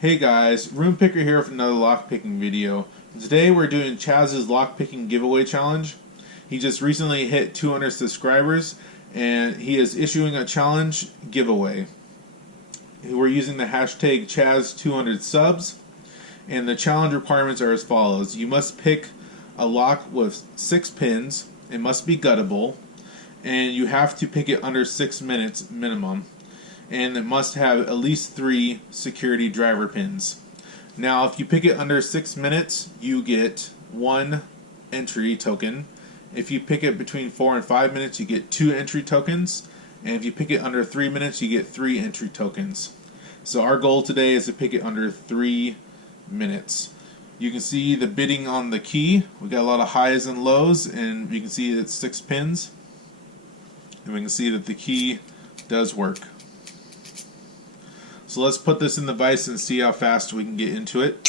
Hey guys, RoonPicker here with another lockpicking video. Today we're doing Chaz's lockpicking giveaway challenge. He just recently hit 200 subscribers and he is issuing a challenge giveaway. We're using the hashtag Chaz200subs and the challenge requirements are as follows. You must pick a lock with 6 pins, it must be guttable, and you have to pick it under 6 minutes minimum. And it must have at least 3 security driver pins. Now, if you pick it under 6 minutes, you get 1 entry token. If you pick it between 4 and 5 minutes, you get 2 entry tokens. And if you pick it under 3 minutes, you get 3 entry tokens. So our goal today is to pick it under 3 minutes. You can see the bidding on the key. We got a lot of highs and lows, and you can see it's 6 pins. And we can see that the key does work. So let's put this in the vise and see how fast we can get into it.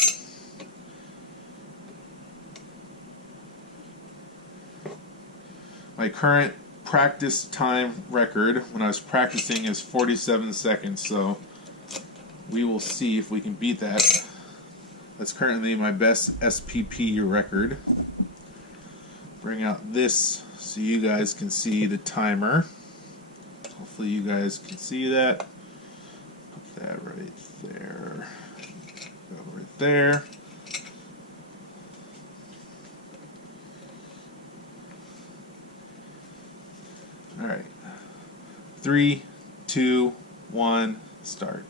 My current practice time record when I was practicing is 47 seconds, so we will see if we can beat that. That's currently my best SPP record. Bring out this so you guys can see the timer. Hopefully you guys can see that. That right there. Go right there. Alright. 3, 2, 1, start.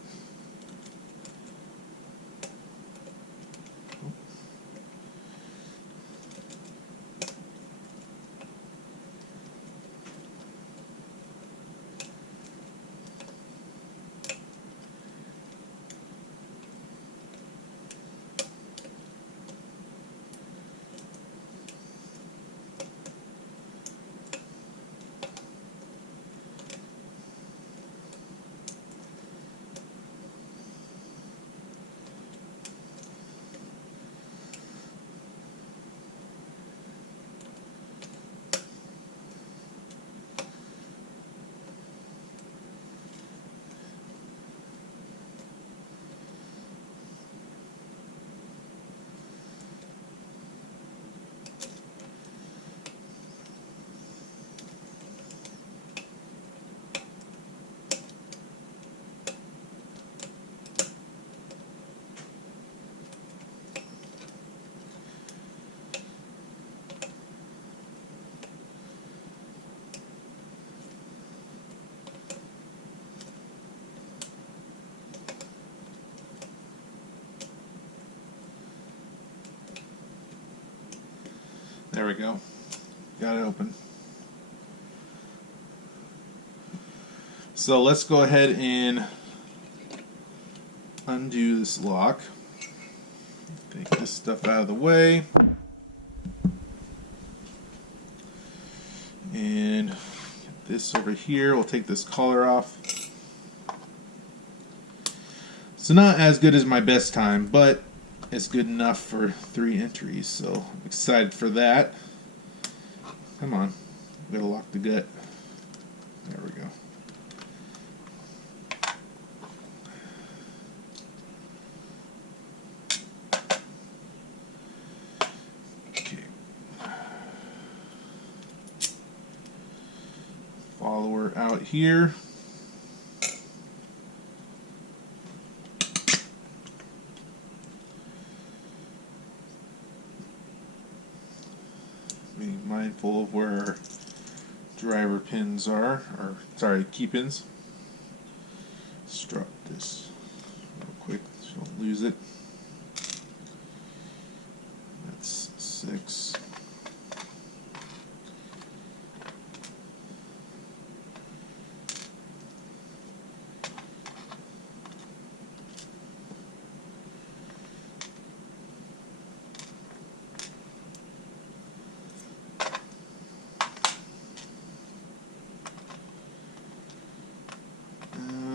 There we go. Got it open. So let's go ahead and undo this lock. Take this stuff out of the way. And get this over here. We'll take this collar off. So not as good as my best time, but it's good enough for 3 entries, so I'm excited for that. Come on, we gotta lock the gut. There we go. Okay. Follower out here. Being mindful of where our driver pins are, or sorry, key pins. Let's drop this real quick so you don't lose it. That's 6.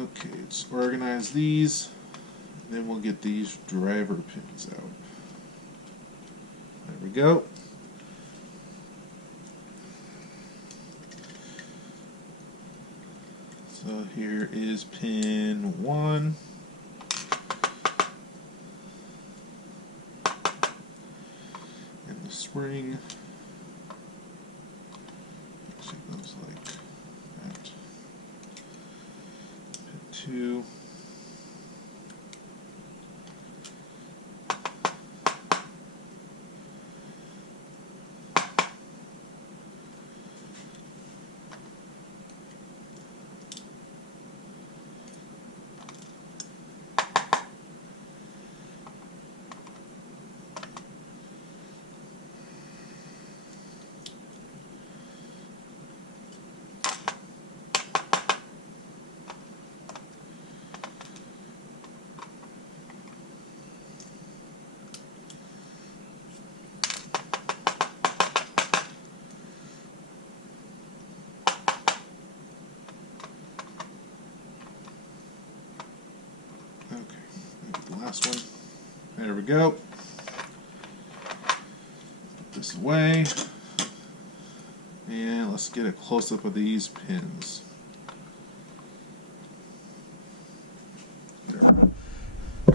Okay, let's organize these, and then we'll get these driver pins out. There we go. So here is pin 1, spring. Actually, it goes like that. Pin 2. The last one. There we go. Put this away. And let's get a close-up of these pins.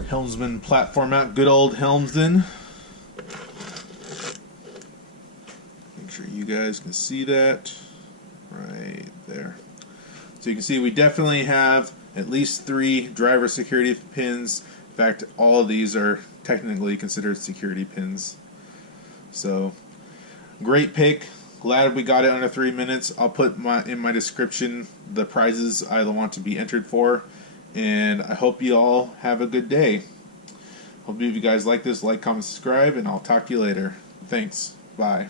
Helmsman platform out. Good old Helmsman. Make sure you guys can see that. Right there. So you can see we definitely have at least 3 driver security pins. In fact, all of these are technically considered security pins. So, great pick. Glad we got it under 3 minutes. I'll put in my description the prizes I want to be entered for. And I hope you all have a good day. Hope you guys like this. Like, comment, subscribe, and I'll talk to you later. Thanks. Bye.